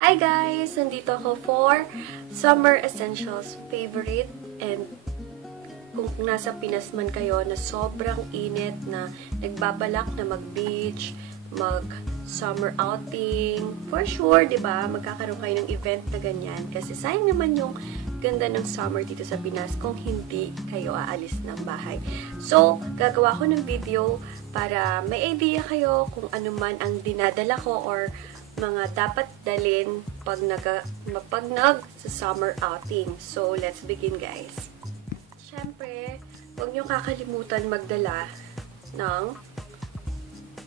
Hi guys! Nandito ako for Summer Essentials favorite, and kung nasa Pinas man kayo na sobrang init na nagbabalak na mag-beach, mag-summer outing, for sure, di ba? Magkakaroon kayo ng event na ganyan kasi sayang naman yung ganda ng summer dito sa Pinas kung hindi kayo aalis ng bahay. So, gagawa ko ng video para may idea kayo kung ano man ang dinadala ko or mga dapat dalin pag sa summer outing. So, let's begin guys. Siyempre, huwag nyo kakalimutan magdala ng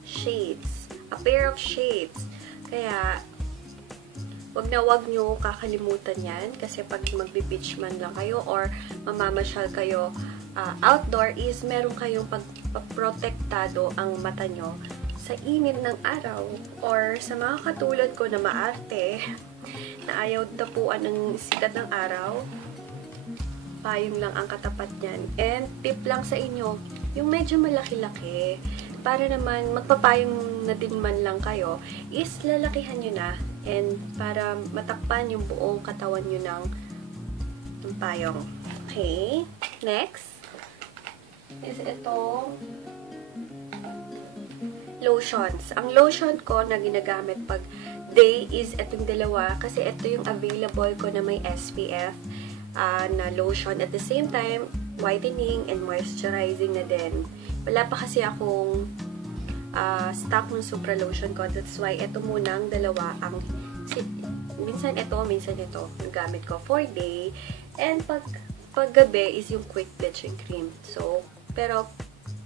shades. A pair of shades. Kaya, wag nyo kakalimutan yan kasi pag magbe-beach man lang kayo or mamamasyal kayo outdoor is meron kayong pagprotektado ang mata nyo sa init ng araw or sa mga katulad ko na maarte na ayaw tapuan ng sikat ng araw. Payong lang ang katapat niyan. And tip lang sa inyo, yung medyo malaki-laki, para naman magpapayong na din man lang kayo, is lalakihan nyo na. And para matakpan yung buong katawan nyo ng payong. Okay? Next is ito lotions. Ang lotion ko na ginagamit pag day is itong dalawa kasi ito yung available ko na may SPF na lotion. At the same time, whitening and moisturizing na din. Wala pa kasi akong stock ng Supra lotion ko. That's why ito munang dalawa ang minsan ito yung gamit ko for day. And pag gabi is yung quick bleaching cream. So, pero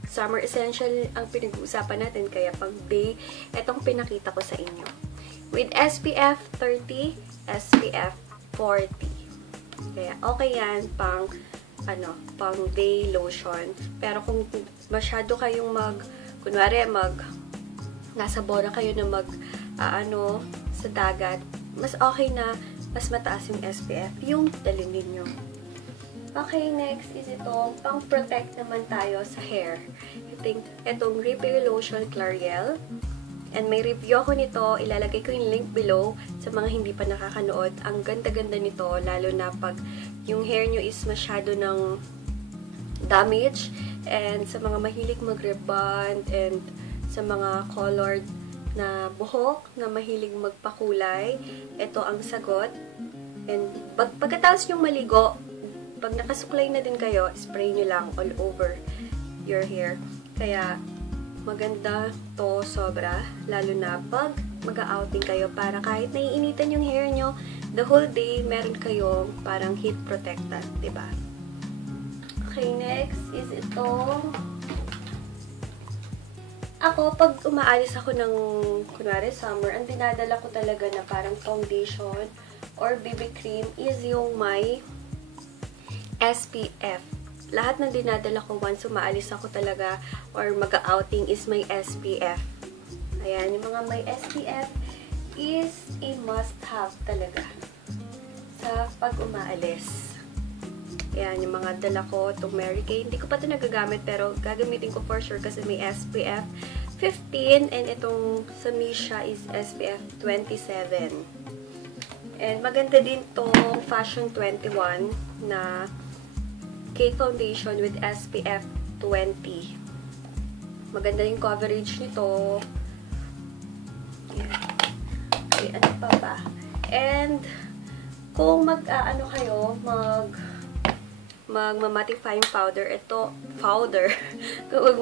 summer essential ang pinag-uusapan natin, kaya pag day, etong pinakita ko sa inyo. With SPF 30, SPF 40. Kaya okay yan pang day lotion. Pero kung masyado kayong nasa bora kayo na sa dagat, mas okay na, mas mataas yung SPF, yung dalhin ninyo. Okay, next is ito, pang-protect naman tayo sa hair. Itong Repair Lotion Clariel. And may review ako nito, ilalagay ko yung link below sa mga hindi pa nakakanood. Ang ganda-ganda nito, lalo na pag yung hair nyo is masyado ng damage. And sa mga mahilig mag-rebond and sa mga colored na buhok na mahilig magpakulay, ito ang sagot. And pagkatapos yung maligo, pag nakasuklay na din kayo, spray nyo lang all over your hair. Kaya, maganda to sobra. Lalo na pag mag-outing kayo para kahit naiinitan yung hair nyo, the whole day, meron kayong parang heat protectant, diba? Okay, next is ito. Ako, pag umaalis ako ng, kunwari, summer, ang dinadala ko talaga na parang foundation or BB cream is yung may SPF. Lahat ng dinadala ko once umaalis ako talaga or mag-outing is may SPF. Ayan, yung mga may SPF is a must-have talaga sa pag umaalis. Ayan, yung mga dala ko, itong Mary Kay. Hindi ko pa ito nagagamit pero gagamitin ko for sure kasi may SPF 15 and itong sa Misha is SPF 27. And maganda din tong Fashion 21 na cake foundation with SPF 20. Maganda yung coverage nito. Okay, ano pa ba? And kung mag-mattifying powder, ito, kung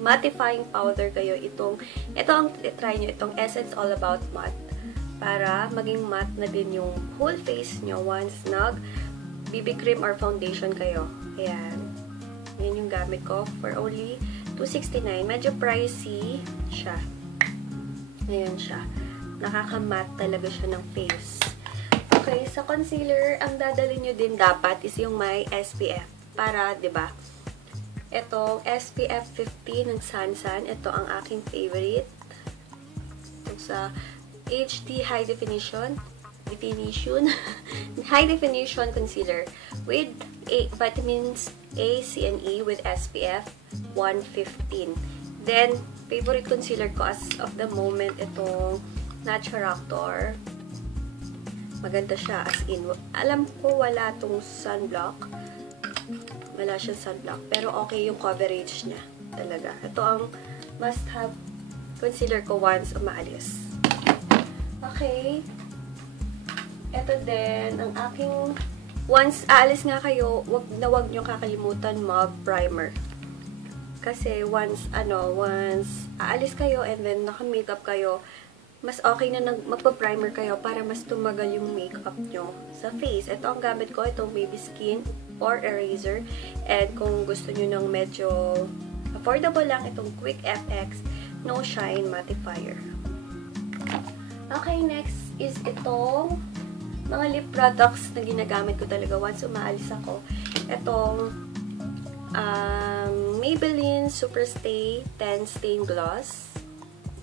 mattifying powder kayo, ito ang try nyo, itong Essence All About Matte, para maging matte na din yung whole face nyo once BB cream or foundation kayo. Ayan. Yan yung gamit ko for only $269. Medyo pricey siya. Ayan siya. Nakaka-matte talaga siya ng face. Okay, sa concealer, ang dadalhin nyo din dapat is yung may SPF. Para, diba? Ito, SPF 50 ng Sansan. Ito ang aking favorite. Ito sa HD High Definition high definition concealer with vitamins A, C, and E with SPF 115. Then, favorite concealer ko as of the moment, itong Naturactor. Maganda siya, as in. Alam ko wala tong sunblock. Wala siyang sunblock. Pero okay yung coverage niya. Talaga. Ito ang must-have concealer ko once umaalis. Okay. Ito din, ang aking... Once aalis nga kayo, wag nyo kakalimutan mag-primer. Kasi once aalis kayo and then naka-makeup kayo, mas okay na magpa-primer kayo para mas tumagal yung makeup nyo sa face. Ito ang gamit ko, itong Baby Skin or Eraser. And kung gusto nyo ng medyo affordable lang, itong Quick FX No Shine Mattifier. Okay, next is itong mga lip products na ginagamit ko talaga once umaalis ako. Itong Maybelline Superstay 10 Stain Gloss.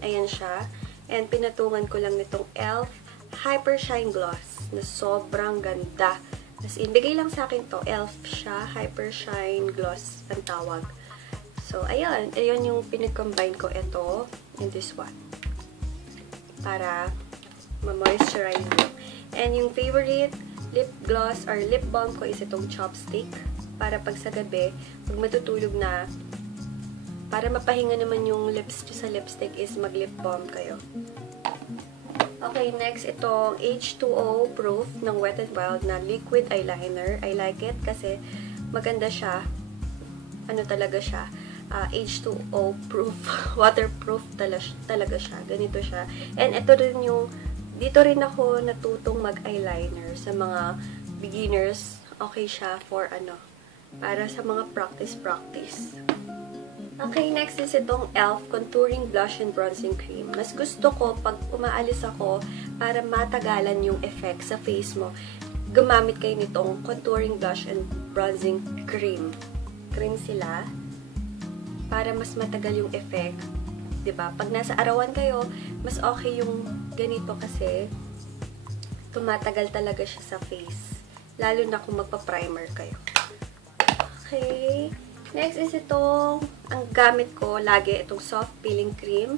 Ayan siya. And pinatungan ko lang nitong e.l.f. Hyper Shine Gloss na sobrang ganda. As in, bigay lang sa akin to. e.l.f. siya, Hyper Shine Gloss ang tawag. So, ayan. Ayan yung pinag-combine ko ito in this one. Para ma-moisturize mo. And yung favorite lip gloss or lip balm ko is itong Chopstick. Para pag sa gabi, pag matutulog na, para mapahinga naman yung lips nyo sa lipstick is mag-lip balm kayo. Okay, next itong H2O Proof ng Wet n Wild na liquid eyeliner. I like it kasi maganda siya. Ano talaga siya? H2O Proof. Waterproof talaga siya. Ganito siya. And ito rin yung, dito rin ako natutong mag-eyeliner sa mga beginners. Okay siya for para sa mga practice. Okay, next is itong e.l.f. Contouring Blush and Bronzing Cream. Mas gusto ko pag umaalis ako para matagalan yung effect sa face mo, gumamit kayo nitong Contouring Blush and Bronzing Cream. Cream sila para mas matagal yung effect. 'Di ba? Pag nasa arawan kayo, mas okay yung ganito kasi tumatagal talaga siya sa face. Lalo na kung magpa-primer kayo. Okay. Next is itong, ang gamit ko lagi, itong soft peeling cream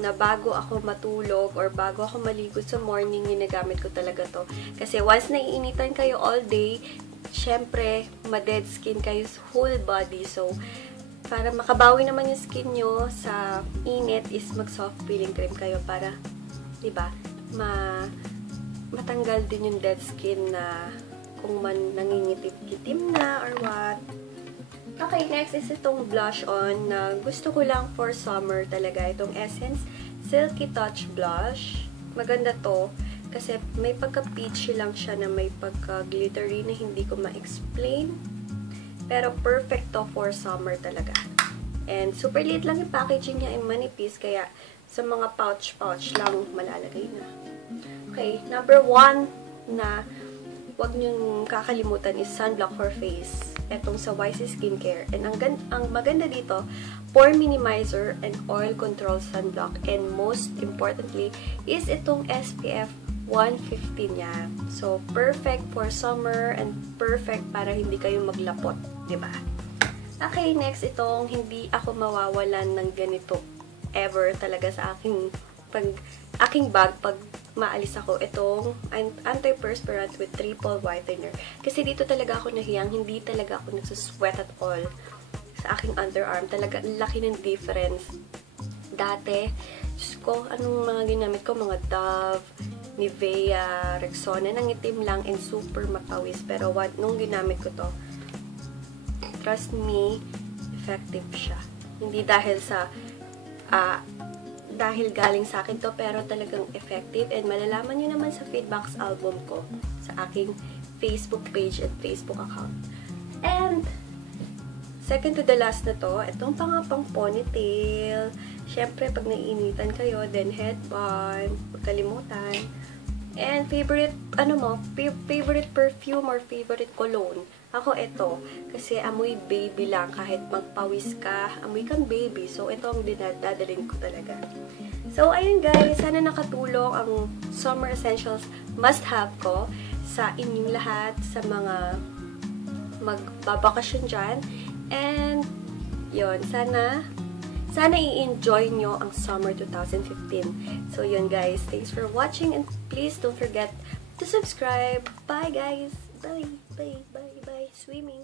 na bago ako matulog or bago ako maligo sa morning, ginagamit ko talaga to. Kasi once naiinitan kayo all day, syempre, ma-dead skin kayo sa whole body. So, para makabawi naman yung skin nyo sa init is mag-soft peeling cream kayo para, diba, matanggal din yung dead skin na kung man nangingitim-kitim na or what. Okay, next is itong blush on na gusto ko lang for summer talaga. Itong Essence Silky Touch Blush. Maganda to kasi may pagka-peachy lang siya na may pagka-glittery na hindi ko ma-explain. Pero perfect to for summer talaga. And super liit lang yung packaging niya, ay manipis, kaya sa mga pouch lang malalagay na. Okay, number 1 na huwag niyong kakalimutan is sunblock for face. Etong sa YC Skincare. And ang maganda dito, pore minimizer and oil control sunblock. And most importantly, is itong SPF 150 niya. So, perfect for summer and perfect para hindi kayo maglapot. Diba? Okay, next itong hindi ako mawawalan ng ganito ever talaga sa aking bag pag maalis ako, itong anti-perspirant with triple whitener. Kasi dito talaga ako nahiyang, hindi talaga ako nagsusweat at all sa aking underarm. Talaga, laki ng difference. Dati, Diyos ko, anong mga ginamit ko? Mga Dove, Nivea, Rexona, nangitim lang and super mapawis. Pero nung ginamit ko to, trust me, effective siya. Hindi dahil sa dahil galing sa akin to, pero talagang effective. And malalaman nyo naman sa feedbacks album ko sa aking Facebook page and Facebook account. And second to the last na to, itong pang ponytail. Syempre, pag naiinitan kayo, then headband, huwag kalimutan. And favorite, favorite perfume or favorite cologne. Ako ito, kasi amoy baby lang, kahit magpawis ka, amoy kang baby. So, ito ang dinadalhin ko talaga. So, ayun guys, sana nakatulong ang Summer Essentials must-have ko sa inyong lahat, sa mga magbabakasyon dyan. And, yun, sana i-enjoy nyo ang Summer 2015. So, yun guys, thanks for watching and please don't forget to subscribe. Bye, guys. Bye, bye, bye, bye. Swimming.